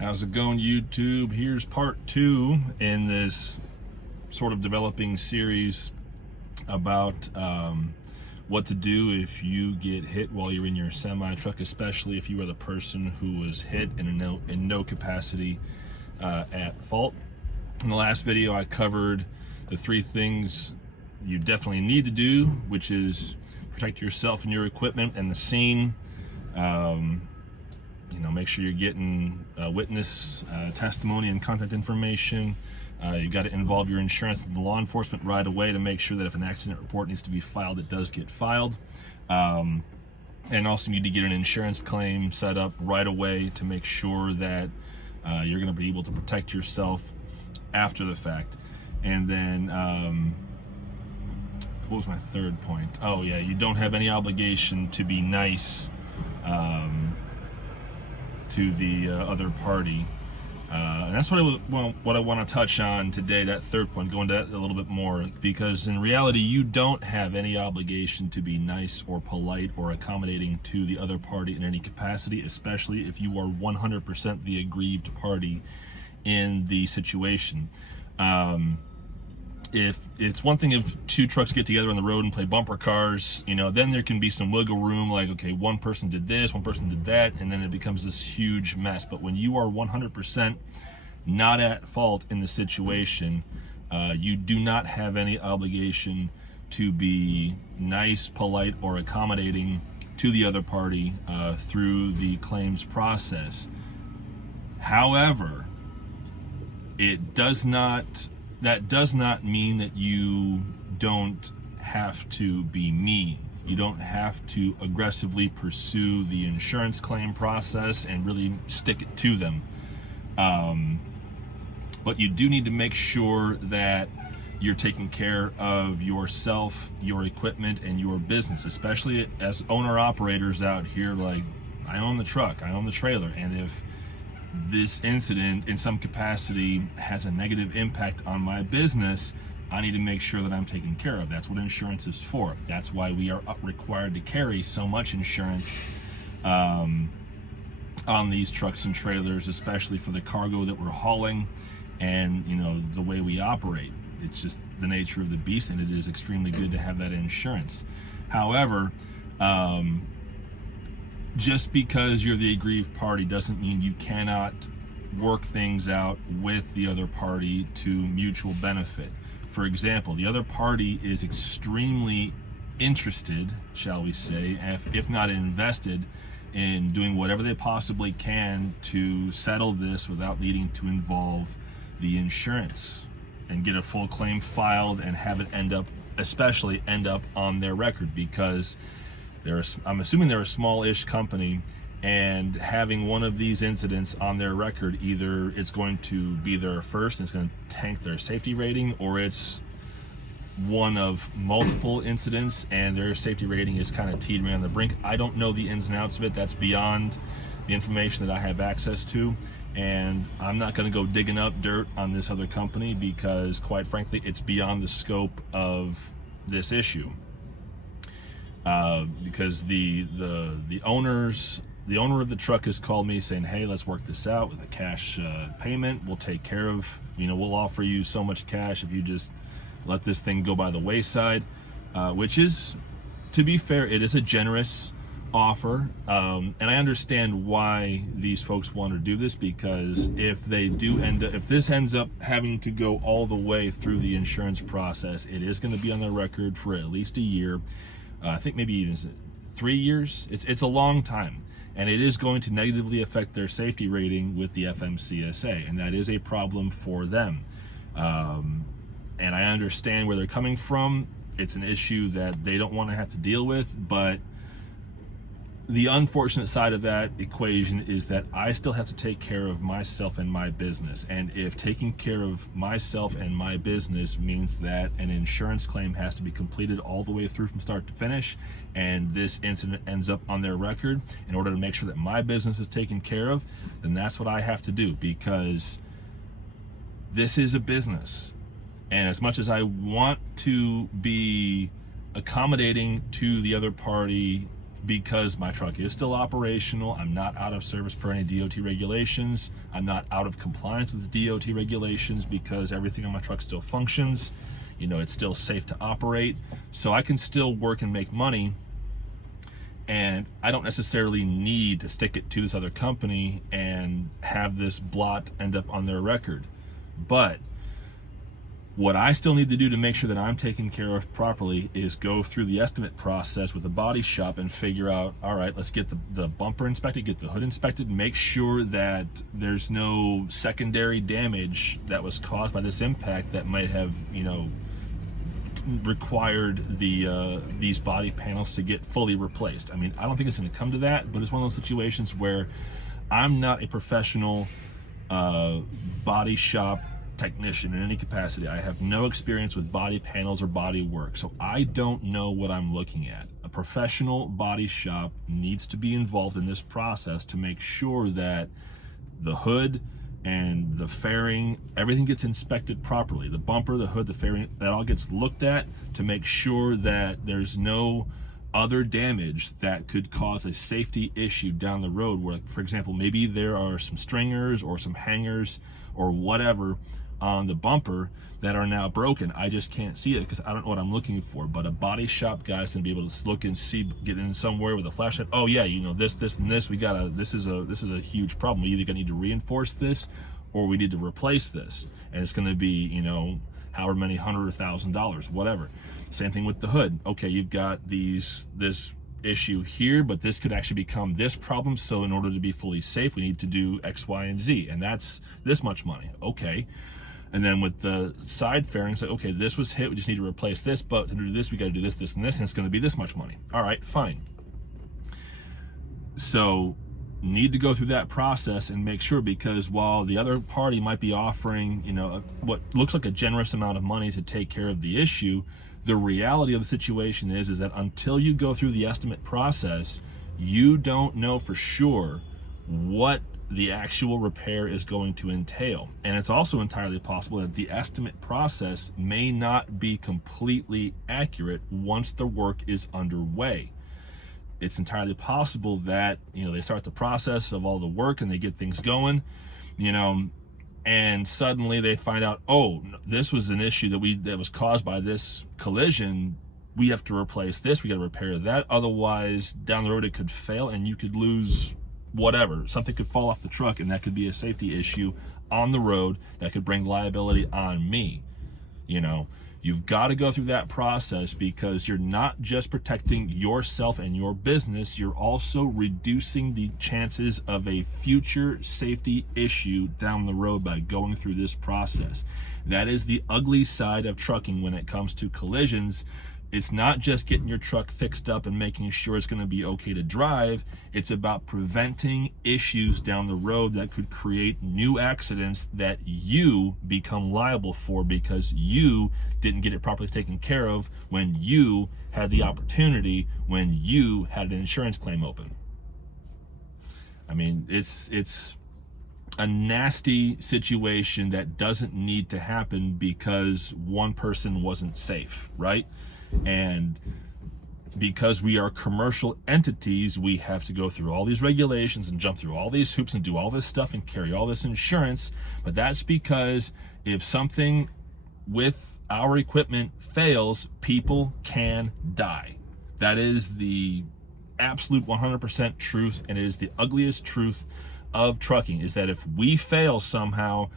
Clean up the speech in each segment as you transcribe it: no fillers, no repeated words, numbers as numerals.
How's it going, YouTube? Here's part 2 in this sort of developing series about what to do if you get hit while you're in your semi-truck, especially if you are the person who was hit and in no capacity at fault. In the last video, I covered the 3 things you definitely need to do, which is protect yourself and your equipment and the scene. Make sure you're getting witness testimony and contact information. You've got to involve your insurance and the law enforcement right away to make sure that if an accident report needs to be filed, it does get filed. And also you need to get an insurance claim set up right away to make sure that you're going to be able to protect yourself after the fact. And then, what was my third point? Oh yeah, you don't have any obligation to be nice to the other party, and that's what I want to touch on today. That third point, go into that a little bit more, because in reality, you don't have any obligation to be nice or polite or accommodating to the other party in any capacity, especially if you are 100% the aggrieved party in the situation. If it's one thing if 2 trucks get together on the road and play bumper cars, then there can be some wiggle room, like, okay, one person did this, one person did that, and then it becomes this huge mess. But when you are 100% not at fault in the situation, you do not have any obligation to be nice, polite, or accommodating to the other party through the claims process. However, that does not mean that you don't have to be mean. You don't have to aggressively pursue the insurance claim process and really stick it to them. But you do need to make sure that you're taking care of yourself, your equipment, and your business, especially as owner-operators out here. Like, I own the truck, I own the trailer, and if this incident in some capacity has a negative impact on my business, I need to make sure that I'm taken care of. That's what insurance is for. That's why we are required to carry so much insurance on these trucks and trailers, especially for the cargo that we're hauling and the way we operate. It's just the nature of the beast, and it is extremely good to have that insurance. However, just because you're the aggrieved party doesn't mean you cannot work things out with the other party to mutual benefit. For example, the other party is extremely interested, shall we say, if not invested, in doing whatever they possibly can to settle this without needing to involve the insurance and get a full claim filed and have it end up on their record, because I'm assuming they're a small-ish company, and having one of these incidents on their record, either it's going to be their first and it's going to tank their safety rating, or it's one of multiple incidents and their safety rating is kind of teetering on the brink. I don't know the ins and outs of it. That's beyond the information that I have access to, and I'm not going to go digging up dirt on this other company because, quite frankly, it's beyond the scope of this issue. Because the owner of the truck has called me saying, hey, let's work this out with a cash payment. We'll take care of, we'll offer you so much cash if you just let this thing go by the wayside, which is, to be fair, it is a generous offer. And I understand why these folks want to do this, because if this ends up having to go all the way through the insurance process, it is going to be on their record for at least a year. I think maybe even 3 years. It's a long time, and it is going to negatively affect their safety rating with the FMCSA, and that is a problem for them. And I understand where they're coming from. It's an issue that they don't want to have to deal with, but the unfortunate side of that equation is that I still have to take care of myself and my business. And if taking care of myself and my business means that an insurance claim has to be completed all the way through from start to finish, and this incident ends up on their record in order to make sure that my business is taken care of, then that's what I have to do, because this is a business. And as much as I want to be accommodating to the other party because my truck is still operational. I'm not out of service per any DOT regulations. I'm not out of compliance with the DOT regulations because everything on my truck still functions. It's still safe to operate. So I can still work and make money. And I don't necessarily need to stick it to this other company and have this blot end up on their record. But what I still need to do to make sure that I'm taken care of properly is go through the estimate process with the body shop and figure out, all right, let's get the bumper inspected, get the hood inspected, make sure that there's no secondary damage that was caused by this impact that might have, required these body panels to get fully replaced. I mean, I don't think it's going to come to that, but it's one of those situations where I'm not a professional body shop technician in any capacity. I have no experience with body panels or body work, so I don't know what I'm looking at. A professional body shop needs to be involved in this process to make sure that the hood and the fairing, everything gets inspected properly. The bumper, the hood, the fairing, that all gets looked at to make sure that there's no other damage that could cause a safety issue down the road where, for example, maybe there are some stringers or some hangers or whatever on the bumper that are now broken. I just can't see it because I don't know what I'm looking for. But a body shop guy is going to be able to look and see, get in somewhere with a flashlight. Oh yeah, this, and this. This is a huge problem. We either gonna need to reinforce this, or we need to replace this, and it's going to be however many $100 or $1,000, whatever. Same thing with the hood. Okay, you've got this issue here, but this could actually become this problem. So in order to be fully safe, we need to do X, Y, and Z, and that's this much money. Okay. And then with the side fairings, like, okay, this was hit, we just need to replace this, but to do this, we got to do this, this, and this, and it's going to be this much money. All right, fine. So need to go through that process and make sure, because while the other party might be offering, what looks like a generous amount of money to take care of the issue, the reality of the situation is that until you go through the estimate process, you don't know for sure what the actual repair is going to entail. And it's also entirely possible that the estimate process may not be completely accurate once the work is underway. It's entirely possible that, they start the process of all the work and they get things going, and suddenly they find out, oh, this was an issue that was caused by this collision. We have to replace this, we got to repair that. Otherwise, down the road, it could fail and you could lose whatever. Something could fall off the truck, and that could be a safety issue on the road that could bring liability on me. You've got to go through that process, because you're not just protecting yourself and your business, you're also reducing the chances of a future safety issue down the road by going through this process. That is the ugly side of trucking when it comes to collisions. It's not just getting your truck fixed up and making sure it's going to be okay to drive. It's about preventing issues down the road that could create new accidents that you become liable for because you didn't get it properly taken care of when you had the opportunity, when you had an insurance claim open. I mean, it's a nasty situation that doesn't need to happen because one person wasn't safe, right? And because we are commercial entities, we have to go through all these regulations and jump through all these hoops and do all this stuff and carry all this insurance. But that's because if something with our equipment fails, people can die. That is the absolute 100% truth, and it is the ugliest truth of trucking, is that if we fail somehow,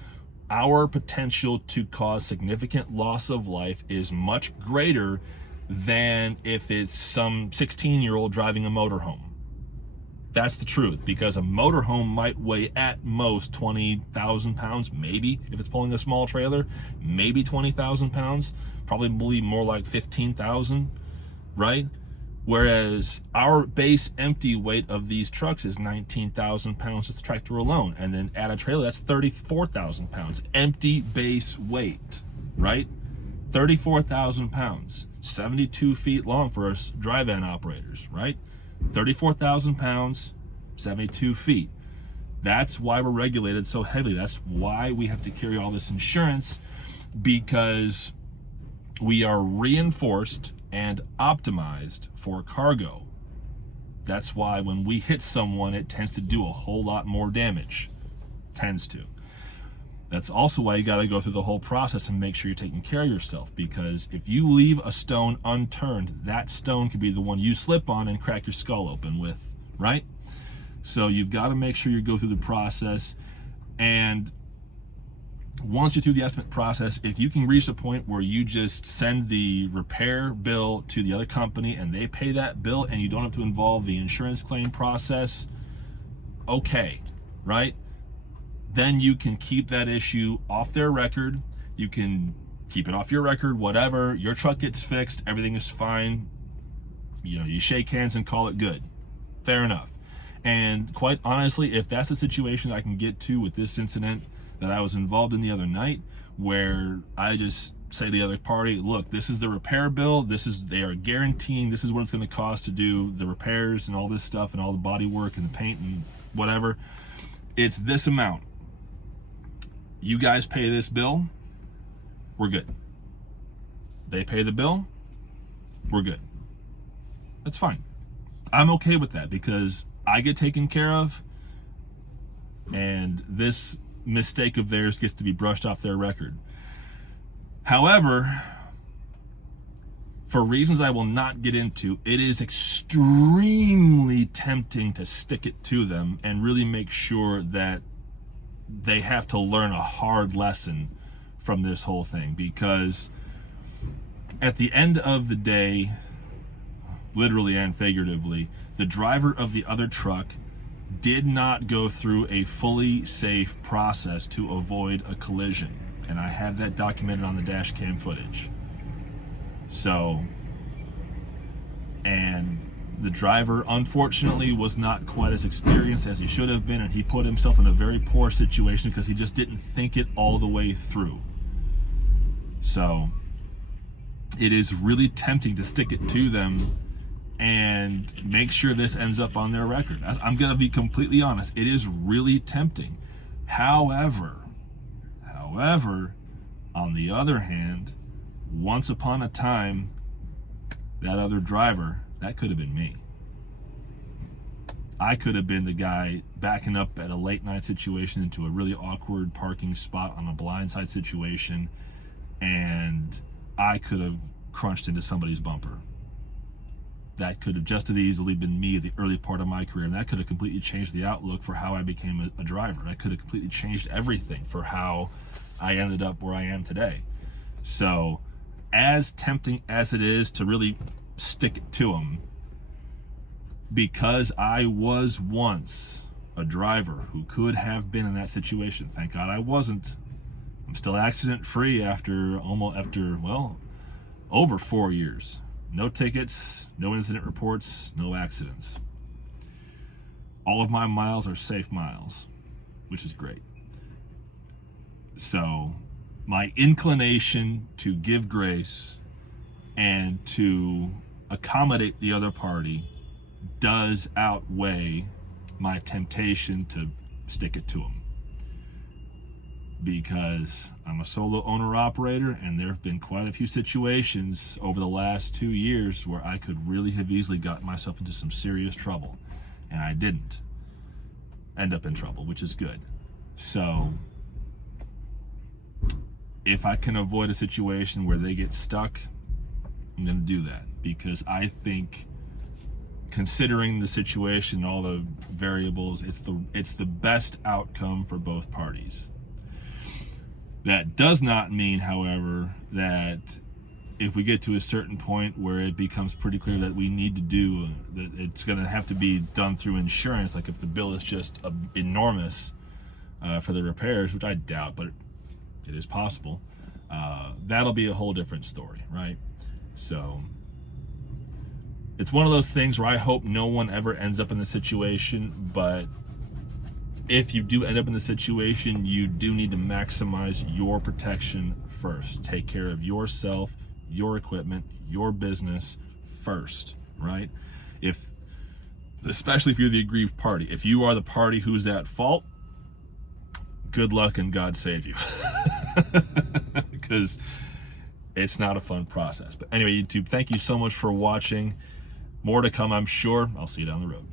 our potential to cause significant loss of life is much greater than if it's some 16-year-old driving a motorhome. That's the truth, because a motorhome might weigh at most 20,000 pounds, maybe, if it's pulling a small trailer, maybe 20,000 pounds, probably more like 15,000, right? Whereas our base empty weight of these trucks is 19,000 pounds with the tractor alone. And then add a trailer, that's 34,000 pounds. Empty base weight, right? 34,000 pounds, 72 feet long for us dry van operators, right? 34,000 pounds, 72 feet. That's why we're regulated so heavily. That's why we have to carry all this insurance, because we are reinforced and optimized for cargo. That's why when we hit someone, it tends to do a whole lot more damage. Tends to. That's also why you got to go through the whole process and make sure you're taking care of yourself, because if you leave a stone unturned, that stone could be the one you slip on and crack your skull open with, right? So you've got to make sure you go through the process. And once you're through the estimate process, if you can reach a point where you just send the repair bill to the other company and they pay that bill and you don't have to involve the insurance claim process, okay, right? Then you can keep that issue off their record. You can keep it off your record, whatever. Your truck gets fixed, everything is fine. You know, you shake hands and call it good. Fair enough. And quite honestly, if that's the situation I can get to with this incident that I was involved in the other night, where I just say to the other party, look, this is the repair bill, they are guaranteeing this is what it's going to cost to do the repairs and all this stuff and all the body work and the paint and whatever. It's this amount. You guys pay this bill, we're good. They pay the bill, we're good. That's fine. I'm okay with that because I get taken care of, and this mistake of theirs gets to be brushed off their record. However, for reasons I will not get into, it is extremely tempting to stick it to them and really make sure that they have to learn a hard lesson from this whole thing, because at the end of the day, literally and figuratively, the driver of the other truck did not go through a fully safe process to avoid a collision. And I have that documented on the dash cam footage. So, and the driver unfortunately was not quite as experienced as he should have been, and he put himself in a very poor situation because he just didn't think it all the way through. So it is really tempting to stick it to them and make sure this ends up on their record. I'm going to be completely honest. It is really tempting. However, on the other hand, once upon a time, that other driver, that could have been me. I could have been the guy backing up at a late night situation into a really awkward parking spot on a blindside situation, and I could have crunched into somebody's bumper. That could have just as easily been me at the early part of my career, and that could have completely changed the outlook for how I became a driver. That could have completely changed everything for how I ended up where I am today. So, as tempting as it is to really stick it to them, because I was once a driver who could have been in that situation. Thank God I wasn't. I'm still accident free after over 4 years. No tickets, no incident reports, no accidents. All of my miles are safe miles, which is great. So my inclination to give grace and to accommodate the other party does outweigh my temptation to stick it to them. Because I'm a solo owner operator, and there have been quite a few situations over the last 2 years where I could really have easily gotten myself into some serious trouble, and I didn't end up in trouble, which is good. So if I can avoid a situation where they get stuck, I'm going to do that, because I think, considering the situation and all the variables, it's the best outcome for both parties. That does not mean, however, that if we get to a certain point where it becomes pretty clear that we need to do, that it's going to have to be done through insurance, like if the bill is just enormous for the repairs, which I doubt, but it is possible, that'll be a whole different story, right? So it's one of those things where I hope no one ever ends up in the situation, but if you do end up in the situation, you do need to maximize your protection first. Take care of yourself, your equipment, your business first, right? Especially if you're the aggrieved party. If you are the party who's at fault, good luck and God save you. Because it's not a fun process. But anyway, YouTube, thank you so much for watching. More to come, I'm sure. I'll see you down the road.